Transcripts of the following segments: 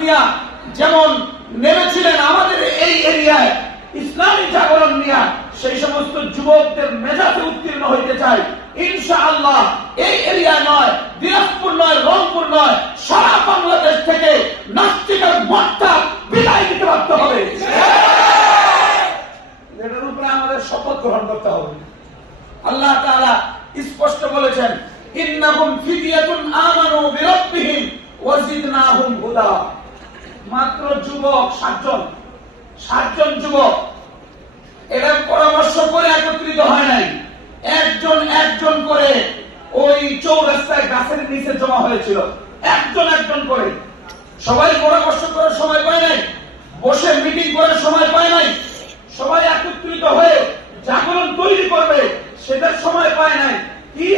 মিয়া যেমন নেমেছিলেন আমাদের এই এরিয়ায় ইসলামী জাগরণ নিয়ে, সেই সমস্ত যুবকদের মেজাজে উত্তীর্ণ হইতে চাই। ইনশাআল্লাহ এই এরিয়া নয়, দিনাজপুর নয়, রংপুর নয়, সারা বাংলাদেশ থেকে নাস্তিকের মতটা বিদায় দিতে বাধ্য হবে। এটার উপরে আমাদের শপথ গ্রহণ করতে হবে। আল্লাহ তাআলা স্পষ্ট বলেছেন, ইন্নাহুম ফিদিয়াতুন আমানু বিরাব্বিহিম ওয়া জিদনাহুম হুদা। মাত্র যুবক 7 জন যুবক, এরা পরামর্শ করে একত্রিত হয় নাই, একজন করে ওই চৌরাস্তায় গাছের নিচে জমা হয়েছিল, একজন করে। সবাই পরামর্শ করার সময় পায় নাই, বসে মিটিং করার সময় পায় নাই, সবাই একত্রিত হয়ে জাগরণ তৈরি করবে সেটার সময় পায় নাই। কি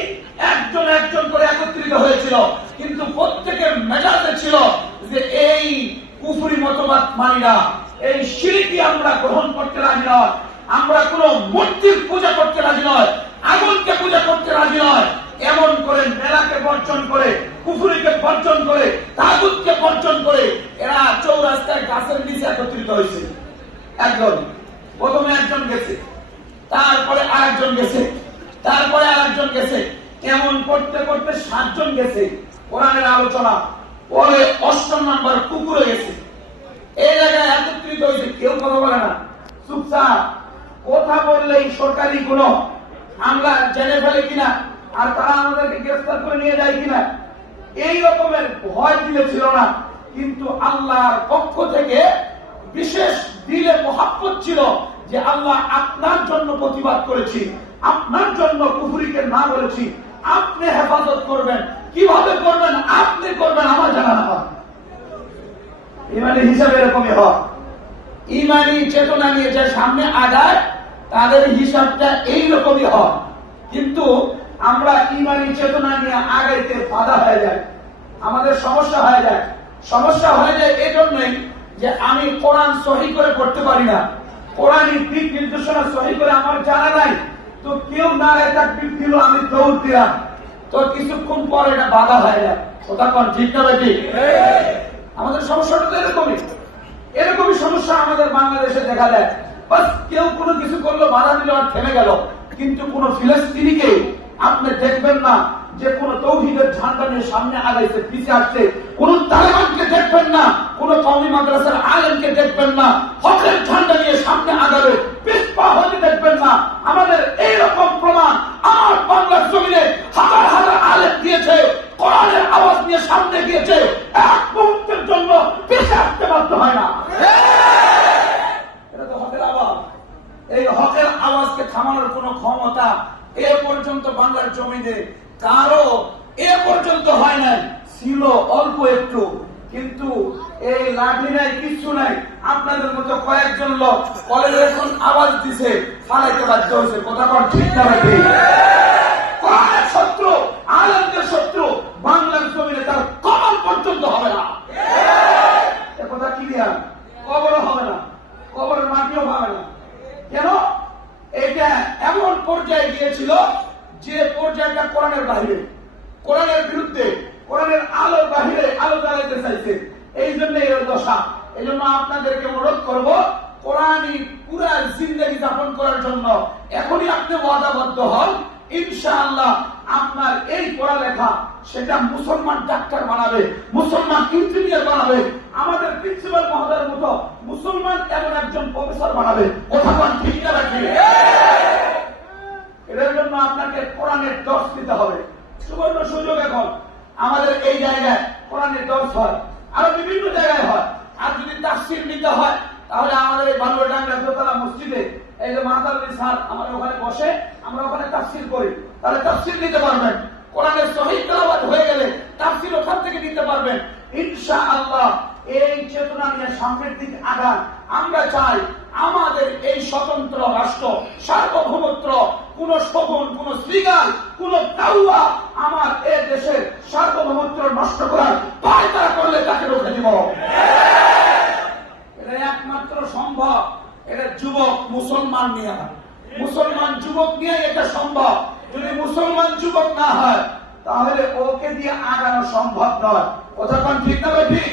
একজন করে একত্রিত হয়েছিল, কিন্তু প্রত্যেকের মেজাজে ছিল যে এই কুফরি মতবাদ মানি না, এই শিরকি আমরা গ্রহণ করতে রাজি নয়, আমরা কোন মূর্তির পূজা করতে রাজি নয়, আগুনকে পূজা করতে রাজি নয়। এমন করে মেলাকে বর্জন করে, কুফরিকে বর্জন করে, তাগুতকে বর্জন করে এরা চৌরাস্তায় গাছের নিচে একত্রিত হয়েছে। প্রথমে একজন গেছে, তারপরে আরেকজন গেছে, তারপরে আরেকজন গেছে, এমন করতে করতে 7 জন গেছে। কোরআনের আলোচনা পরে 8 নম্বর কুকুরে গেছে। এই জায়গায় একত্রিত হয়েছে, কেউ কথা বলে না, চুপচাপ। কথা বললেই সরকারি কোন আমরা জেনে ফেলে কিনা, আর তারা আমাদেরকে গ্রেফতার করে নিয়ে যায় কিনা, এই রকমের ভয় দিয়েছিল না। কিন্তু আল্লাহর পক্ষ থেকে বিশেষ দিলে মহাব্বত ছিল যে আল্লাহ আপনার জন্য প্রতিবাদ করেছি, আপনার জন্য কুফরিকে না বলেছি, আপনি হেফাজত করবেন। কিভাবে করবেন আপনি করবেন, আমার জানা না। ইমানি হিসাবে এরকমই হয়। ইমানি চেতনা নিয়ে যে সামনে আগায় তাদের হিসাবটা এইরকমই হয়। কিন্তু আমরা ইমানি চেতনা নিয়ে আগাইতে বাধা হয়ে যায়, আমাদের সমস্যা হয়ে যায়। সমস্যা হয়ে যায় এই জন্যই যে আমি কোরআন সহি করে পড়তে পারি না, কোরআনী দিক নির্দেশনা সহি করে আমার জানা নাই। তো কেউ নারায় তাকবীর দিল, আমি দৌড় দিলাম, তো কিছুক্ষণ পর এটা বাধা হয়ে যায়। কথা কোন ঠিক না বেঠিক? আমাদের সমস্যাটা তো এরকমই সমস্যা আমাদের বাংলাদেশে দেখা যায়। বাস কেউ কোনো কিছু করলো, বাধা দিল আর থেমে গেল। কিন্তু কোন ফিলিস্তিনিকে আপনি দেখবেন না যে কোন তৌহিদের ঝান্ডা নিয়ে সামনে আগাইছে, পিছিয়ে আসছে। কোন তালেবানকে দেখবেন না, কোন কওমি মাদ্রাসার আলেমকে দেখবেন না হকের ঝান্ডা নিয়ে সামনে আগাবে, পিছপা হতে দেখবেন না। আমাদের এইরকম প্রমাণ আমার বাংলার জমিনে হাজার হাজার আলেম দিয়েছে, কোরআনের আওয়াজ নিয়ে সামনে গিয়েছে, এক মুহূর্তের জন্য পিছিয়ে আসতে বাধ্য হয় না। এটা তো হকের আওয়াজ। এই হকের আওয়াজকে থামানোর কোন ক্ষমতা এ পর্যন্ত বাংলার জমিনে কারো এ পর্যন্ত হয় নাই। ছিল অল্প একটু, কিন্তু এই লাঠি নাই, কিচ্ছু নাই। আপনাদের মতো কয়েকজন লোক কলেজে এখন আওয়াজ দিছে, ফালাইতে বাধ্য হয়েছে। কথা কর ঠিক না ভাই? কোরআনের শত্রু, আলেমদের শত্রু বাংলার জমিনে তার কবর পর্যন্ত হবে না। এ কথা ক্লিয়ার? কবরও হবে না, কবরের মাটিও হবে না। কেন? এটা এমন পর্যায়ে গিয়েছিল যে পর্যায়টা কোরআনের বাহিরে, কোরআনের বিরুদ্ধে, কোরআনের আলোর বাহিরে আলো জ্বালাইতে চাইছে। এই জন্য এই দশা। এই জন্য আপনাদেরকে অনুরোধ করবো, কোরআনই পুরা জিন্দেগি যাপন করার জন্য এখনই আপনি ওয়াদাবদ্ধ হন। ইনশাআল্লাহ আপনার এই পড়ালেখা সেটা মুসলমান ডাক্তার বানাবে, মুসলমান ইঞ্জিনিয়ার বানাবে, আমাদের প্রিন্সিপাল মহোদয়ের মতো মুসলমান এমন একজন প্রফেসর বানাবে। কথা কোন ঠিক না রাখি? এর জন্য আপনাকে কোরআনের দর্শ দিতে হবে। সুবর্ণ সুযোগ এখন আমাদের এই জায়গায় কোরআনের দর্শ হয়, আরো বিভিন্ন জায়গায় হয়। আর যদি তাফসীর নিতে হয় তাহলে আমাদের এই বালুরডাঙ্গা দোতলা মসজিদে এই যে মাহতাবুল স্যার আমাদের ওখানে বসে, আমরা ওখানে তাফসীর করি, তাহলে তাফসীর নিতে পারবেন। কোরআনের সহিহ তেলাওয়াত হয়ে গেলে তাফসীর ওখান থেকে নিতে পারবেন। ইনশাআল্লাহ এই চেতনা নিয়ে সামনের দিকে আগান। আমরা চাই আমাদের এই স্বতন্ত্র রাষ্ট্র, সার্বভৌমত্ব, কোন শোভন, কোন শ্রীগাল, কোন দাউয়া আমার এই দেশের সার্বভৌমত্ব নষ্ট করার পায়তারা করলে তাকে রুখে দিব। এটা একমাত্র সম্ভব এটা যুবক মুসলমান নিয়ে, মুসলমান যুবক নিয়ে এটা সম্ভব। যদি মুসলমান যুবক না হয় তাহলে ওকে দিয়ে আগানো সম্ভব নয়। কথা কোন ঠিক না ঠিক?